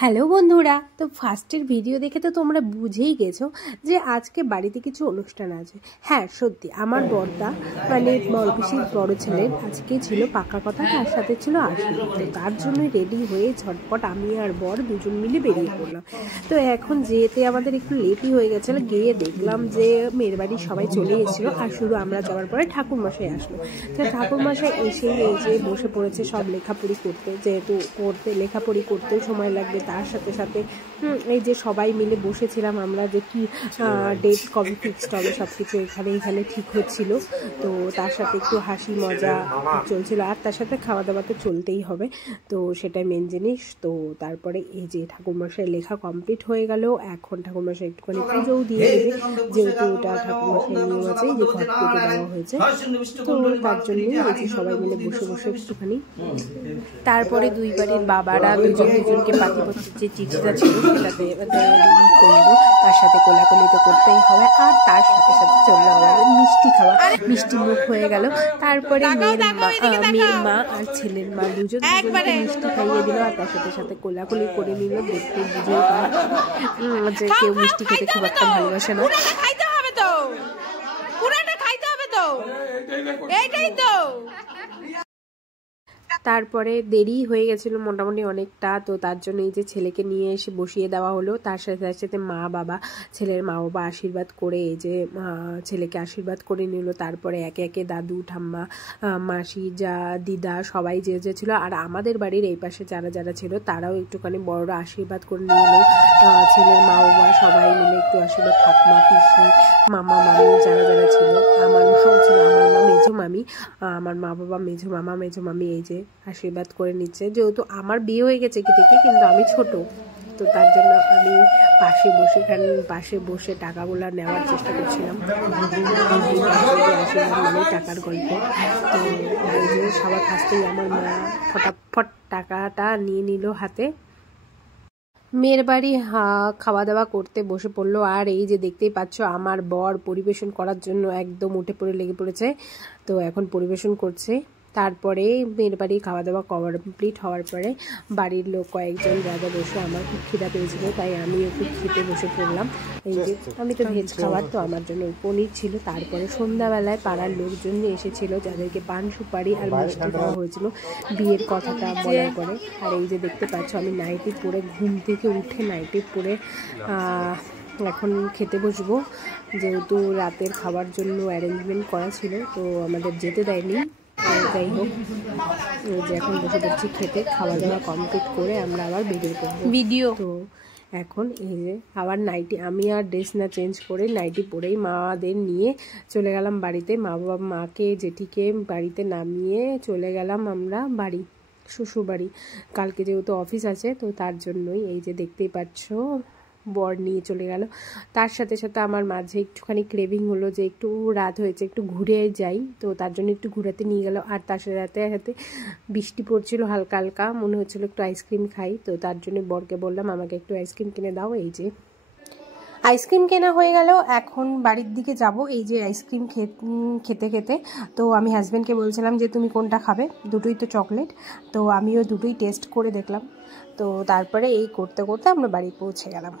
Hello বন্ধুরা, তো ফার্স্টের ভিডিও দেখে তো তোমরা বুঝেই গেছো যে আজকে বাড়িতে কিছু অনুষ্ঠান আছে। হ্যাঁ সত্যি, আমার বড়দা মানে বড়পিসির বড় ছেলের আজকে ছিল পাকা কথা, তার সাথে ছিল আশীর্বাদ। তো তার জন্যই রেডি হয়ে ঝটপট আমি আর বর দুজন মিলে বেরিয়ে পড়লাম। তো এখন যেতে আমাদের একটু লেটই হয়ে গেছিলো। গিয়ে দেখলাম যে মেয়ের বাড়ির সবাই চলে এসেছিলো, আর শুধু আমরা যাওয়ার পরে ঠাকুরমশাই আসলো। তো ঠাকুরমশাই এসেই এই যে বসে পড়েছে সব লেখাপড়ি করতে, যেহেতু লেখাপড়ি করতেও সময় লাগবে, তার সাথে সাথে এই যে সবাই মিলে বসেছিলাম আমরা যে কি ডেট কবে ফিক্সড হবে সব কিছু এখানে ঠিক হচ্ছিল। তো তার সাথে একটু হাসি মজা চলছিল, আর তার সাথে খাওয়া দাওয়া তো চলতেই হবে, তো সেটাই মেন জিনিস। তো তারপরে এই যে ঠাকুরমশাই লেখা কমপ্লিট হয়ে গেল। এখন ঠাকুরমশাই একটুখানি পুজোও দিয়ে দেবে, যেহেতু ওটা ঠাকুরমশাই নিয়ম আছে যে ঘট পুজো দেওয়া হয়েছে। তো তার জন্যই এই যে সবাই মিলে বসে বসে একটুখানি, তারপরে দুই বাড়ির বাবারা দুজনকে পাতিপত্রের যে চিঠিটা ছিল সেটাতে করলো, তার সাথে কোলাকুলি তো করতেই হবে, আর তার সাথে সাথে চললো আমাদের মিষ্টি খাওয়া। মিষ্টি মুখ হয়ে গেল। তারপরে মেয়ের মা আর ছেলের মা দুজনকে মিষ্টি খাইয়ে দিল, আর তার সাথে সাথে কোলাকুলি করে নিল। দেখতে বুঝেই যে কেউ মিষ্টি খেতে খুব একটা ভালোবাসে না। তারপরে দেরি হয়ে গেছিলো মোটামুটি অনেকটা, তো তার জন্য এই যে ছেলেকে নিয়ে এসে বসিয়ে দেওয়া হলো। তার সাথে সাথে মা বাবা, ছেলের মা বাবা আশীর্বাদ করে এই যে ছেলেকে আশীর্বাদ করে নিল। তারপরে একে একে দাদু ঠাম্মা মাসি যা দিদা সবাই যে ছিল, আর আমাদের বাড়ির এই পাশে যারা যারা ছিল তারাও একটুখানি বড়রা আশীর্বাদ করে নিয়ে এলো। ছেলের মা বাবা সবাই মিলে একটু আশীর্বাদ, ঠাকুমা পিসি মামা মামি যারা যারা ছিল, আমার মাও ছিল, আমার মা মেজো মামি, আমার মা বাবা মেজো মামা মেজো মামি এই যে আশীর্বাদ করে নিচ্ছে। যেহেতু আমার বিয়ে হয়ে গেছে কি থেকে, কিন্তু আমি ছোট, তো তার জন্য আমি পাশে বসে টাকাগুলো নেওয়ার চেষ্টা করছিলাম। আশীর্বাদ মানে টাকার গল্প। তো এই যে সবার ফার্স্টেই আমার মা ফটাফট টাকাটা নিয়ে নিল হাতে। মেয়ের বাড়ি খাওয়া দাওয়া করতে বসে পড়লো, আর এই যে দেখতেই পাচ্ছ আমার বর পরিবেশন করার জন্য একদম উঠে পড়ে লেগে পড়েছে। তো এখন পরিবেশন করছে। তারপরে মেয়ের বাড়ি খাওয়া দাওয়া কমপ্লিট হওয়ার পরে বাড়ির লোক কয়েকজন রাজা বসে, আমার খুব খিদা পেয়েছিল তাই আমিও খুব খেতে বসে পড়লাম। এই যে আমি তো ভেজ খাবার, তো আমার জন্য পনির ছিল। তারপরে সন্ধ্যাবেলায় পাড়ার লোকজন এসেছিল, যাদেরকে পান সুপারি আর মিষ্টি দেওয়া হয়েছিল বিয়ের কথাটা বলার পরে। আর এই যে দেখতে পাচ্ছ আমি নাইটি পরে, ঘুম থেকে উঠে নাইটি পরে এখন খেতে বসবো, যেহেতু রাতের খাবার জন্য অ্যারেঞ্জমেন্ট করা ছিল, তো আমাদের যেতে দেয়নি। যাই হোক, যে এখন বসে পড়ছি খেতে। খাওয়া দাওয়া কমপ্লিট করে আমরা আবার বেরিয়ে পড়বো ভিডিও। তো এখন এই যে আবার নাইটি, আমি আর ড্রেস না চেঞ্জ করে নাইটি পরেই মাদের নিয়ে চলে গেলাম বাড়িতে। মা বাবা মাকে জেঠিকে বাড়িতে নামিয়ে চলে গেলাম আমরা বাড়ি, শ্বশুর বাড়ি। কালকে যেহেতু অফিস আছে, তো তার জন্যই এই যে দেখতেই পাচ্ছ বর নিয়ে চলে গেল। তার সাথে সাথে আমার মাঝে একটুখানি ক্রেভিং হলো যে একটু রাত হয়েছে, একটু ঘুরে যাই, তো তার জন্য একটু ঘুরাতে নিয়ে গেল। আর তার সাথে সাথে বৃষ্টি পড়ছিল হালকা হালকা, মনে হচ্ছিলো একটু আইসক্রিম খাই, তো তার জন্য বরকে বললাম আমাকে একটু আইসক্রিম কিনে দাও। এই যে আইসক্রিম কেনা হয়ে গেল, এখন বাড়ির দিকে যাব। এই যে আইসক্রিম খেতে খেতে তো আমি হাজব্যান্ডকে বলছিলাম যে তুমি কোনটা খাবে, দুটোই তো চকলেট, তো আমিও দুটোই টেস্ট করে দেখলাম। তো তারপরে এই করতে করতে আমরা বাড়ি পৌঁছে গেলাম।